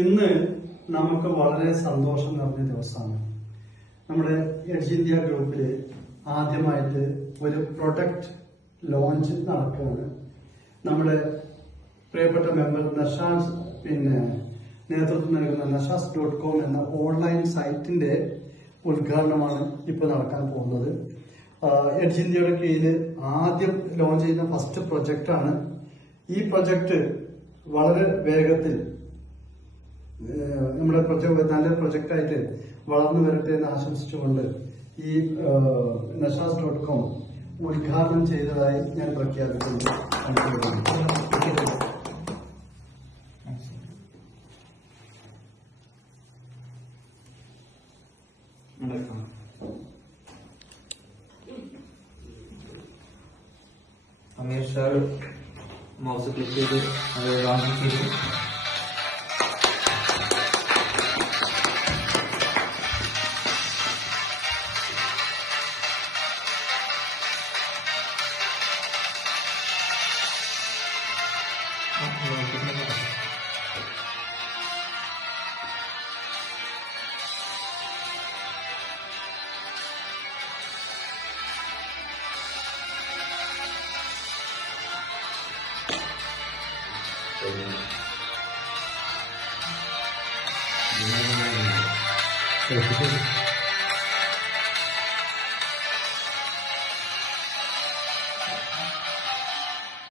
ഇന്ന് നമുക്ക് വളരെ സന്തോഷം നിറഞ്ഞ ദിവസമാണ്. നമ്മുടെ എഡ്ജ് ഇന്ത്യ ഗ്രൂപ്പിൽ ആദ്യമായിട്ട് ഒരു പ്രൊഡക്റ്റ് ലോഞ്ച് നടക്കുകയാണ്. നമ്മുടെ പ്രിയപ്പെട്ട മെമ്പർ നഷാസ് നേതൃത്വം നൽകുന്ന nashas.com എന്ന ഓൺലൈൻ സൈറ്റിന്റെ ഉദ്ഘാടനമാണ് ഇപ്പോൾ നടക്കാൻ പോകുന്നത്. എഡ്ജ് ഇന്ത്യയുടെ കീഴിൽ ആദ്യം ലോഞ്ച് ചെയ്യുന്ന ഫസ്റ്റ് പ്രൊജക്റ്റാണ്. ഈ പ്രൊജക്ട് വളരെ വേഗത്തിൽ നമ്മുടെ നല്ലൊരു പ്രൊജക്റ്റായിട്ട് വളർന്നു വരട്ടെ എന്ന് ആശംസിച്ചുകൊണ്ട് ഈ nashas.com ഉദ്ഘാടനം ചെയ്തതായി ഞാൻ പ്രഖ്യാപിക്കുന്നു. അമീർ സാർ മൗസ് ക്ലിക്ക് ചെയ്ത് അത് ലോഞ്ച് ചെയ്തു. Thank you.